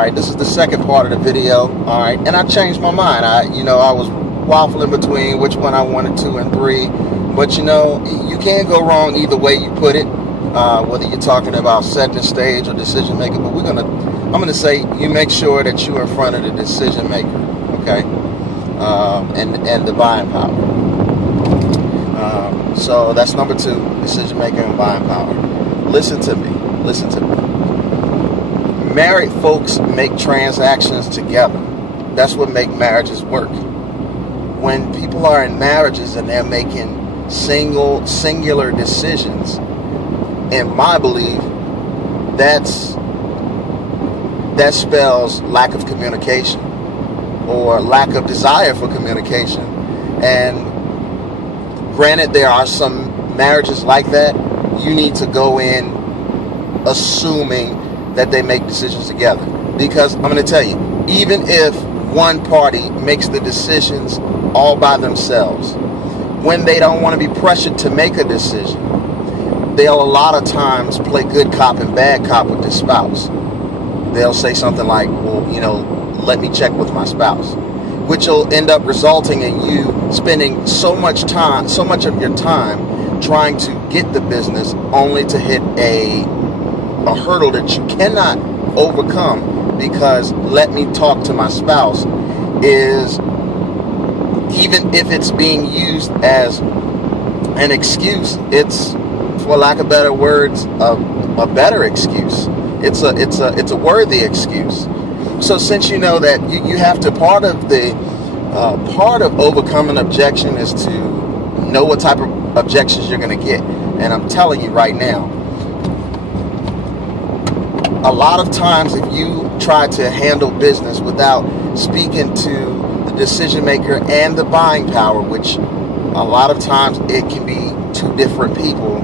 All right, this is the second part of the video. All right, and I changed my mind. I was waffling between which one I wanted, 2 and 3, but you can't go wrong either way you put it. Whether you're talking about setting the stage or decision maker, but I'm gonna say you make sure that you're in front of the decision maker, okay, and the buying power. So that's number 2, decision maker and buying power. Listen to me. Married folks make transactions together. That's what makes marriages work. When people are in marriages and they're making singular decisions, in my belief, that spells lack of communication or lack of desire for communication. And granted, there are some marriages like that. You need to go in assuming that they make decisions together, because I'm going to tell you, even if one party makes the decisions all by themselves, when they don't want to be pressured to make a decision, they'll a lot of times play good cop and bad cop with their spouse. They'll say something like, well, let me check with my spouse, which will end up resulting in you spending so much of your time trying to get the business, only to hit a hurdle that you cannot overcome, because let me talk to my spouse is, even if it's being used as an excuse, it's, for lack of better words, a better excuse. It's a worthy excuse. So since you know that you have to, part of overcoming objection is to know what type of objections you're going to get. And I'm telling you right now, a lot of times if you try to handle business without speaking to the decision maker and the buying power, which a lot of times it can be 2 different people,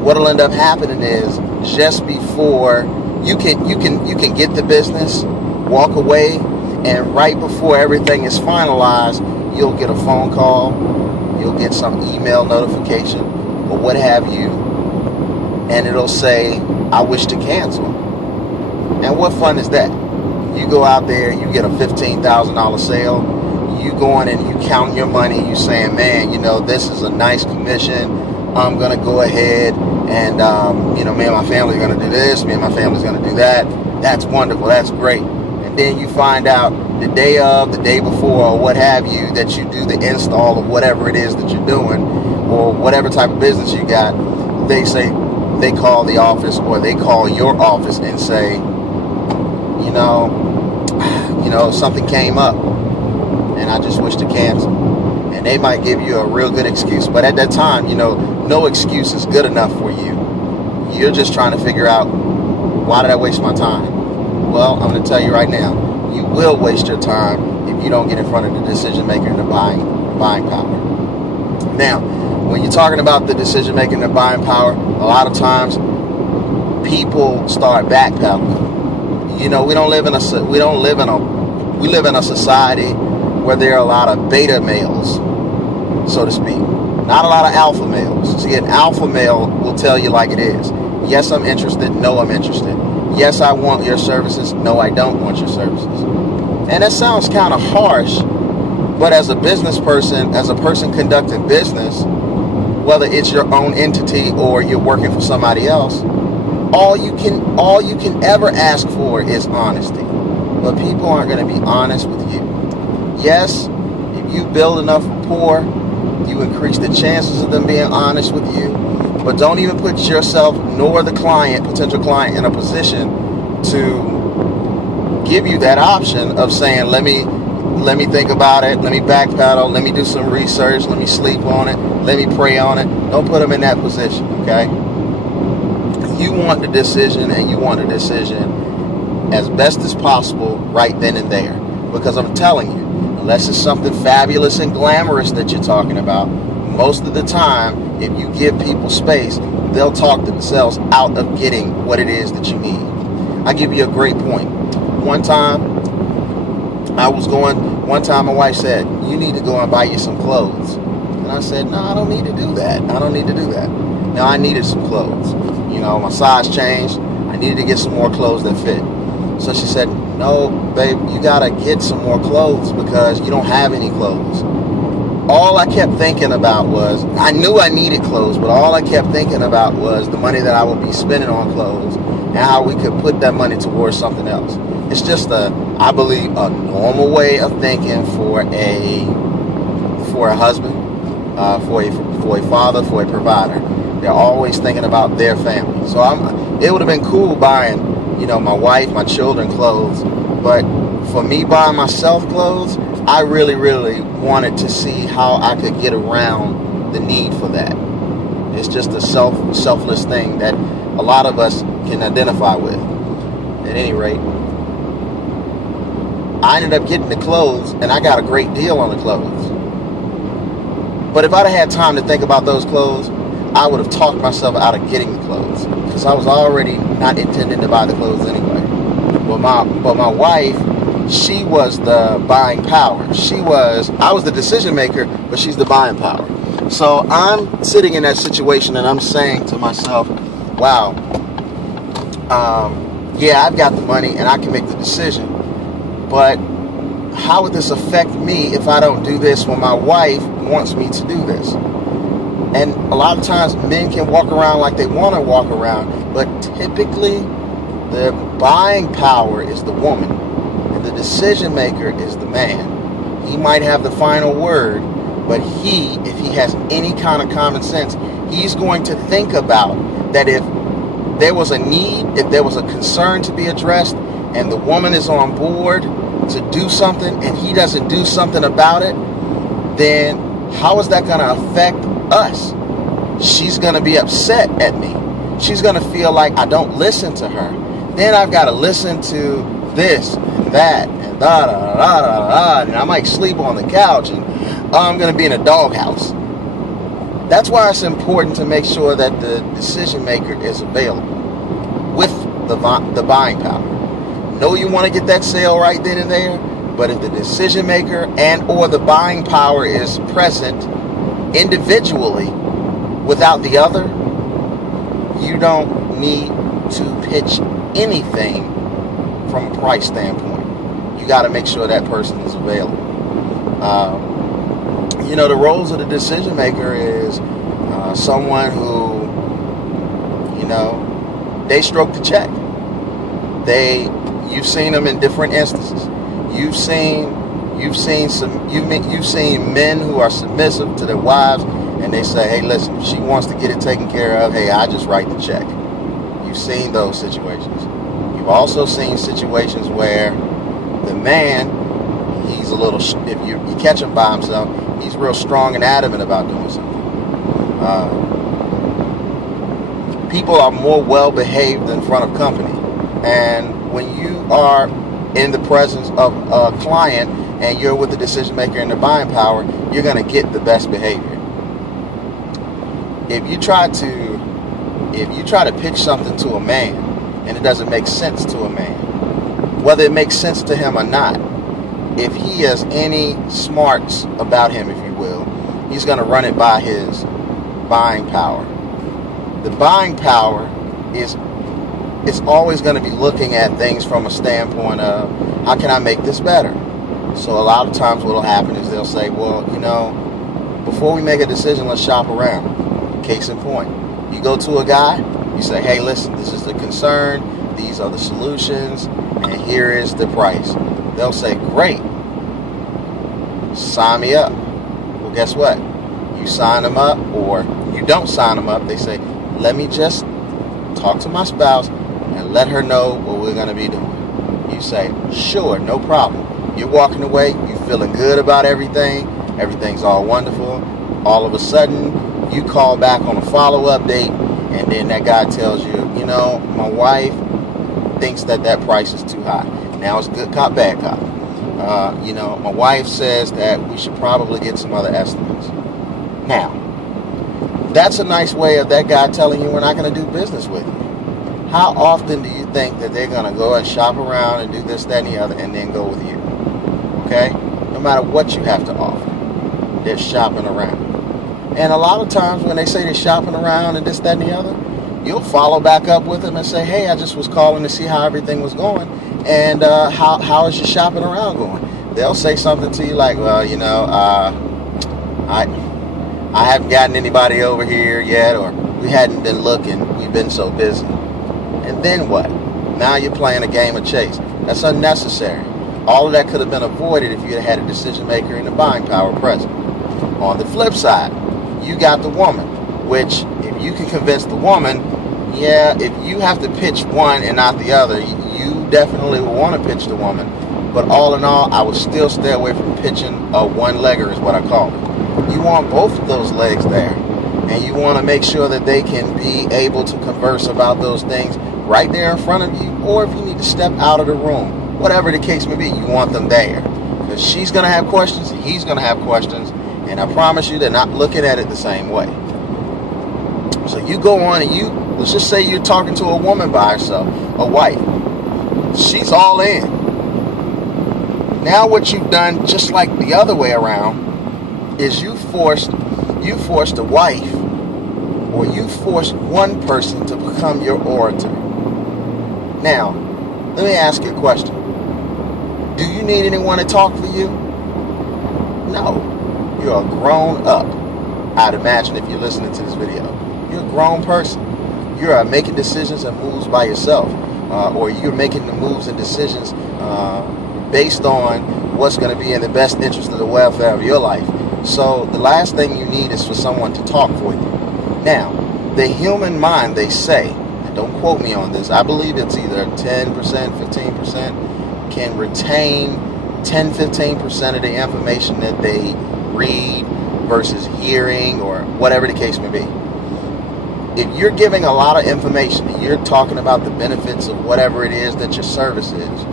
what'll end up happening is, just before you can get the business, walk away, and right before everything is finalized, you'll get a phone call, you'll get some email notification or what have you, and it'll say, I wish to cancel. And what fun is that? You go out there, you get a $15,000 sale, you going and you counting your money, you saying, man, this is a nice commission, I'm going to go ahead and, me and my family are going to do this, me and my family's going to do that. That's wonderful, that's great. And then you find out the day before, or what have you, that you do the install of whatever it is that you're doing, or whatever type of business you got. They call the office, or they call your office and say, something came up and I just wish to cancel. And they might give you a real good excuse, but at that time, no excuse is good enough for you. You're just trying to figure out, why did I waste my time? Well, I'm going to tell you right now, you will waste your time if you don't get in front of the decision maker and the buying power. Now, when you're talking about the decision maker and the buying power, a lot of times people start backpedaling. We live in a society where there are a lot of beta males, so to speak. Not a lot of alpha males. See, an alpha male will tell you like it is. Yes, I'm interested. No, I'm interested. Yes, I want your services. No, I don't want your services. And that sounds kind of harsh, but as a business person, as a person conducting business, whether it's your own entity or you're working for somebody else, all you can ever ask for is honesty. But people aren't going to be honest with you. Yes, if you build enough rapport, you increase the chances of them being honest with you. But don't even put yourself nor the potential client, in a position to give you that option of saying, let me think about it, let me backpedal, let me do some research, let me sleep on it, let me pray on it. Don't put them in that position, okay? You want the decision, and you want a decision as best as possible right then and there. Because I'm telling you, unless it's something fabulous and glamorous that you're talking about, most of the time, if you give people space, they'll talk themselves out of getting what it is that you need. I'll give you a great point. One time my wife said, you need to go and buy you some clothes. And I said, no, I don't need to do that. Now, I needed some clothes. My size changed. I needed to get some more clothes that fit. So she said, no, babe, you got to get some more clothes because you don't have any clothes. All I kept thinking about was, I knew I needed clothes, but all I kept thinking about was the money that I would be spending on clothes and how we could put that money towards something else. It's just I believe, a normal way of thinking for a husband, for a father, for a provider. They're always thinking about their family. So it would have been cool buying, my wife, my children clothes, but for me buying myself clothes, I really, really wanted to see how I could get around the need for that. It's just a selfless thing that a lot of us can identify with. At any rate, I ended up getting the clothes, and I got a great deal on the clothes. But if I'd have had time to think about those clothes, I would have talked myself out of getting the clothes, because I was already not intending to buy the clothes anyway. But my wife, she was the buying power. I was the decision maker, but she's the buying power. So I'm sitting in that situation and I'm saying to myself, wow, yeah, I've got the money and I can make the decision, but how would this affect me if I don't do this when my wife wants me to do this? And a lot of times men can walk around like they want to walk around, but typically the buying power is the woman. The decision maker is the man. He might have the final word, but if he has any kind of common sense, he's going to think about that if there was a need, if there was a concern to be addressed, and the woman is on board to do something and he doesn't do something about it, then how is that going to affect us? She's going to be upset at me. She's going to feel like I don't listen to her. Then I've got to listen to this and that and da da da da da, and I might sleep on the couch, and I'm going to be in a doghouse. That's why it's important to make sure that the decision maker is available with the buying power. Know you want to get that sale right then and there, but if the decision maker and or the buying power is present individually without the other, you don't need to pitch anything from a price standpoint. You got to make sure that person is available. The roles of the decision maker is someone who, they stroke the check. You've seen them in different instances. You've seen men who are submissive to their wives, and they say, hey, listen, if she wants to get it taken care of, hey, I just write the check. You've seen those situations. You've also seen situations where the man, he's a little, if you catch him by himself, he's real strong and adamant about doing something. People are more well-behaved in front of company. And when you are in the presence of a client and you're with the decision maker and the buying power, you're going to get the best behavior. If you try to pitch something to a man and it doesn't make sense to a man, whether it makes sense to him or not, if he has any smarts about him, if you will, he's going to run it by his buying power. The buying power is always going to be looking at things from a standpoint of, how can I make this better? So a lot of times what will happen is they'll say, well, before we make a decision, let's shop around. Case in point, you go to a guy, you say, hey, listen, this is the concern, these are the solutions, and here is the price. They'll say, great, sign me up. Well, guess what? You sign them up, or you don't sign them up. They say, let me just talk to my spouse and let her know what we're going to be doing. You say, sure, no problem. You're walking away, you're feeling good about everything, everything's all wonderful. All of a sudden, you call back on a follow-up date, and then that guy tells you, my wife thinks that price is too high. Now it's good cop, bad cop. My wife says that we should probably get some other estimates. Now, that's a nice way of that guy telling you we're not going to do business with you. How often do you think that they're going to go and shop around and do this, that, and the other, and then go with you? Okay? No matter what you have to offer, they're shopping around. And a lot of times when they say they're shopping around and this, that, and the other, you'll follow back up with them and say, hey, I just was calling to see how everything was going. And how is your shopping around going? They'll say something to you like, well, I haven't gotten anybody over here yet, or we hadn't been looking, we've been so busy. And then what? Now you're playing a game of chase. That's unnecessary. All of that could have been avoided if you had a decision maker and the buying power present. On the flip side, you got the woman, which if you can convince the woman, yeah, if you have to pitch one and not the other, you definitely will want to pitch the woman. But all in all, I would still stay away from pitching a one-legger is what I call it. You want both of those legs there. And you want to make sure that they can be able to converse about those things right there in front of you. Or if you need to step out of the room, whatever the case may be, you want them there. Because she's going to have questions, he's going to have questions. And I promise you, they're not looking at it the same way. So you go on and let's just say you're talking to a woman by herself, a wife. She's all in. Now what you've done, just like the other way around, is you forced a wife, or you forced one person to become your orator. Now, let me ask you a question. Do you need anyone to talk for you? No. You're a grown up. I'd imagine if you're listening to this video. You're a grown person. You're making decisions and moves by yourself. Or you're making the moves and decisions based on what's going to be in the best interest of the welfare of your life. So the last thing you need is for someone to talk for you. Now, the human mind, they say, and don't quote me on this, I believe it's either 10%, 15%, can retain 10-15% of the information that they read versus hearing or whatever the case may be. If you're giving a lot of information and you're talking about the benefits of whatever it is that your service is,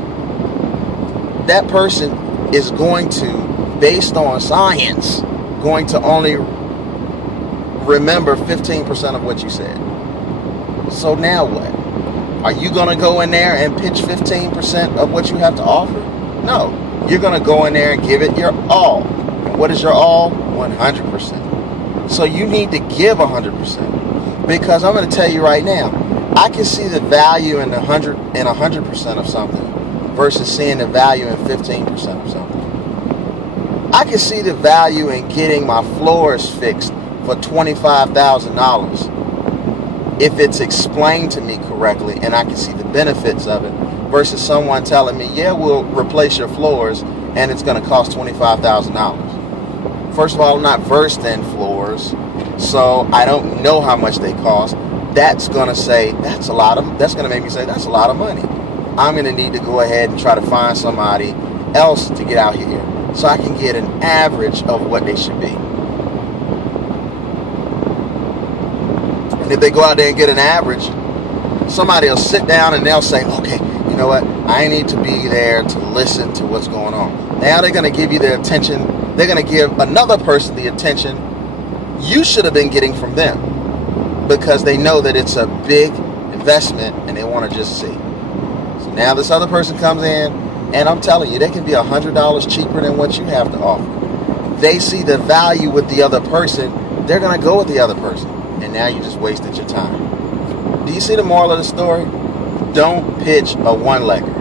that person is going to, based on science, going to only remember 15% of what you said. So now what? Are you going to go in there and pitch 15% of what you have to offer? No. You're going to go in there and give it your all. And what is your all? 100%. So you need to give 100%. Because I'm going to tell you right now, I can see the value in 100% of something versus seeing the value in 15% of something. I can see the value in getting my floors fixed for $25,000 if it's explained to me correctly and I can see the benefits of it versus someone telling me, yeah, we'll replace your floors and it's going to cost $25,000. First of all, I'm not versed in floors, so I don't know how much they cost. That's going to say, that's going to make me say, that's a lot of money. I'm going to need to go ahead and try to find somebody else to get out here so I can get an average of what they should be. And if they go out there and get an average, somebody will sit down and they'll say, okay, you know what? I need to be there to listen to what's going on. Now they're going to give you their attention. They're going to give another person the attention you should have been getting from them because they know that it's a big investment and they want to just see. So now this other person comes in and I'm telling you, they can be $100 cheaper than what you have to offer. They see the value with the other person. They're going to go with the other person. And now you just wasted your time. Do you see the moral of the story? Don't pitch a one-legger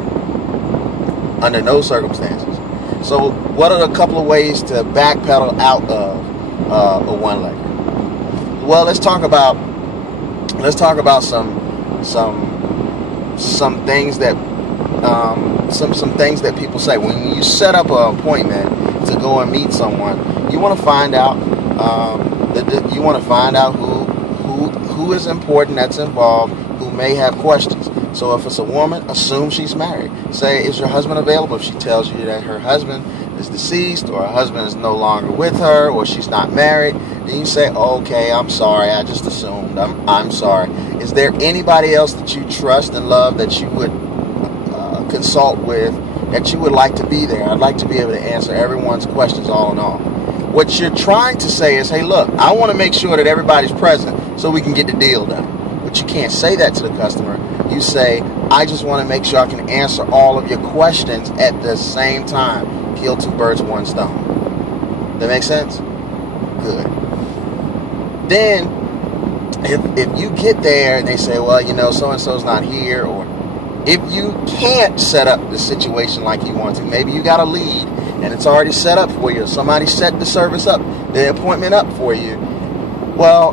under no circumstances. So what are a couple of ways to backpedal out of a one-legger? Well, let's talk about some things that some things that people say when you set up an appointment to go and meet someone. You want to find out who is important that's involved, who may have questions. So if it's a woman, assume she's married. Say, is your husband available? If she tells you that her husband is deceased or her husband is no longer with her or she's not married, then you say, okay, I'm sorry, I just assumed. I'm sorry. Is there anybody else that you trust and love that you would consult with, that you would like to be there? I'd like to be able to answer everyone's questions all in all. What you're trying to say is, hey, look, I want to make sure that everybody's present so we can get the deal done. But you can't say that to the customer. You say, I just want to make sure I can answer all of your questions at the same time. Kill two birds with one stone. That makes sense? Good. Then, if you get there and they say, well, so-and-so's not here, or If you can't set up the situation like you want to, maybe you got a lead and it's already set up for you. Somebody set the service up, the appointment up for you. Well,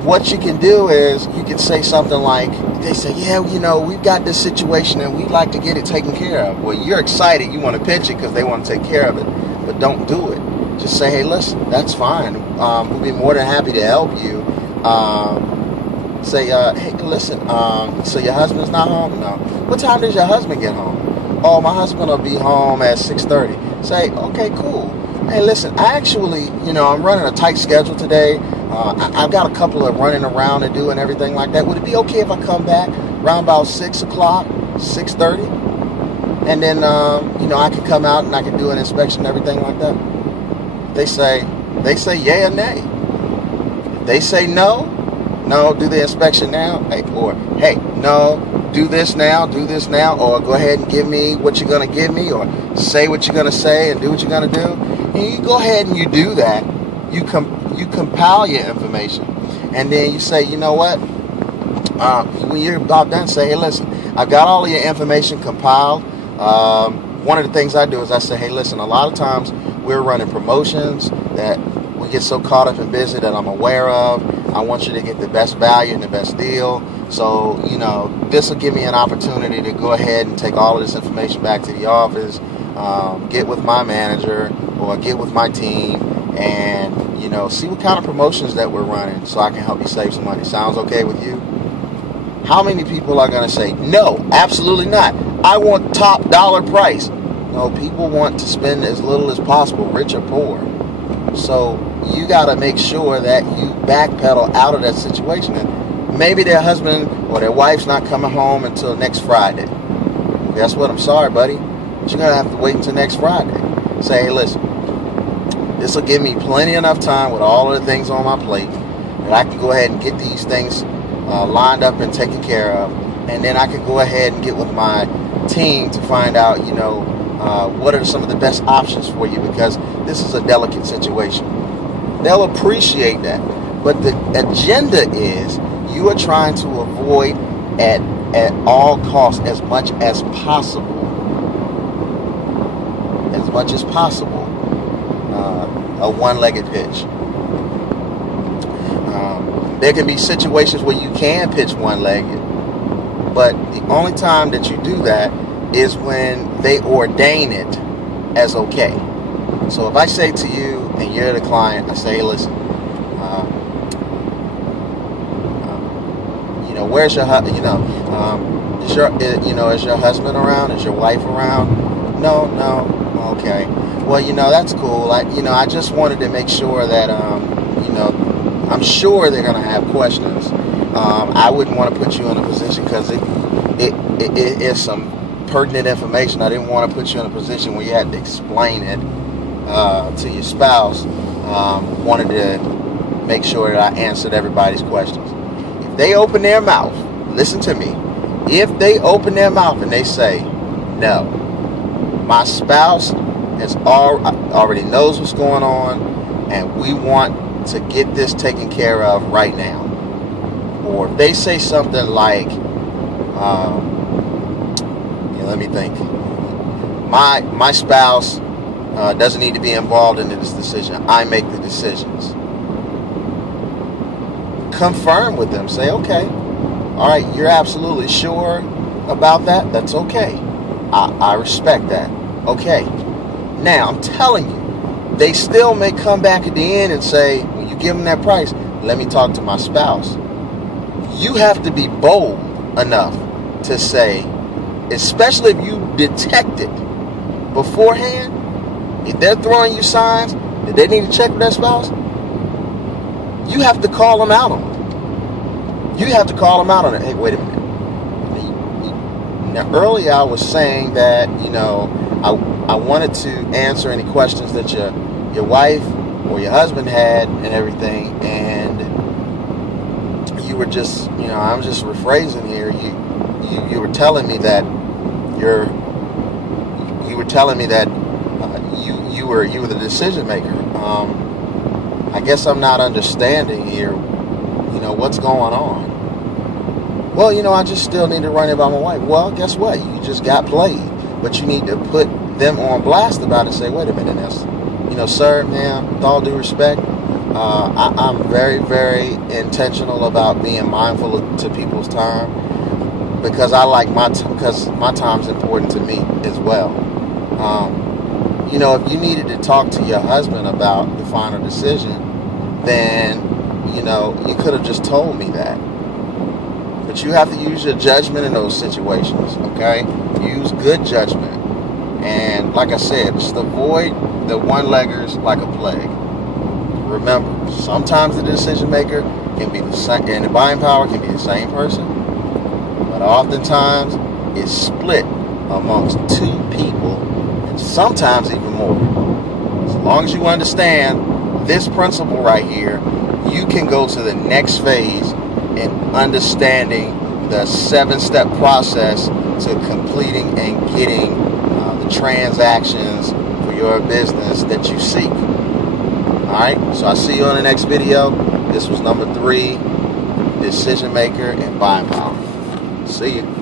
what you can do is you can say something like, they say, yeah, we've got this situation and we'd like to get it taken care of. Well, you're excited. You want to pitch it because they want to take care of it, but don't do it. Just say, hey, listen, that's fine. We'll be more than happy to help you. Say, hey, listen, so your husband's not home? No. What time does your husband get home? Oh, my husband will be home at 6:30. Say, okay, cool. Hey, listen, I actually, I'm running a tight schedule today. I've got a couple of running around to do and everything like that. Would it be okay if I come back around about 6 o'clock, 6:30? And then, I can come out and I can do an inspection and everything like that. They say yay or nay. They say no, do the inspection now. Or, hey, no, do this now, or go ahead and give me what you're going to give me, or say what you're going to say and do what you're going to do. And you go ahead and you do that. You compile your information. And then you say, you know what? When you're about done, say, hey, listen, I've got all of your information compiled. One of the things I do is I say, hey, listen, a lot of times we're running promotions that we get so caught up and busy that I'm aware of. I want you to get the best value and the best deal. So, this will give me an opportunity to go ahead and take all of this information back to the office, get with my manager or get with my team and, see what kind of promotions that we're running so I can help you save some money. Sounds okay with you? How many people are going to say, no, absolutely not. I want top dollar price. No, people want to spend as little as possible, rich or poor. So you got to make sure that you backpedal out of that situation. And maybe their husband or their wife's not coming home until next Friday. Well, guess what? I'm sorry, buddy. But you're going to have to wait until next Friday. Say, hey, listen, this will give me plenty enough time with all of the things on my plate that I can go ahead and get these things lined up and taken care of. And then I can go ahead and get with my team to find out, what are some of the best options for you, because this is a delicate situation. They'll appreciate that. But the agenda is you are trying to avoid at all costs as much as possible. A one-legged pitch. There can be situations where you can pitch one-legged, but the only time that you do that is when they ordain it as okay. So if I say to you and you're the client, I say, hey, listen, where's your is your husband around? Is your wife around? No, okay. Well, that's cool. I just wanted to make sure that I'm sure they're gonna have questions. I wouldn't want to put you in a position because it is some pertinent information. I didn't want to put you in a position where you had to explain it to your spouse. Wanted to make sure that I answered everybody's questions. If they open their mouth, listen to me. If they open their mouth and they say, no, my spouse already knows what's going on, and we want to get this taken care of right now. Or if they say something like, let me think. My spouse doesn't need to be involved in this decision. I make the decisions. Confirm with them. Say, okay, all right, you're absolutely sure about that? That's okay. I respect that. Okay. Now, I'm telling you, they still may come back at the end and say, when you give them that price, let me talk to my spouse. You have to be bold enough to say, especially if you detect it beforehand, if they're throwing you signs that they need to check with their spouse, you have to call them out on it. You have to call them out on it. Hey, wait a minute. Now, earlier I was saying that, I wanted to answer any questions that your wife or your husband had and everything, and you were just, I'm just rephrasing here. You were telling me that you were the decision maker. I guess I'm not understanding here, what's going on. Well, I just still need to run it by my wife. Well, guess what? You just got played. But you need to put them on blast about it and say, wait a minute, that's, sir, ma'am, with all due respect, I'm very, very intentional about being mindful to people's time, because I like because my time's important to me as well. If you needed to talk to your husband about the final decision, then, you could have just told me that. But you have to use your judgment in those situations, okay? Use good judgment. And like I said, just avoid the one-leggers like a plague. Remember, sometimes the decision maker can be the same, and the buying power can be the same person, but oftentimes it's split amongst two people, and sometimes even more. As long as you understand this principle right here, you can go to the next phase in understanding the 7-step process to completing and getting the transactions for your business that you seek. Alright, so I'll see you on the next video. This was number 3, decision maker and buying power. See you.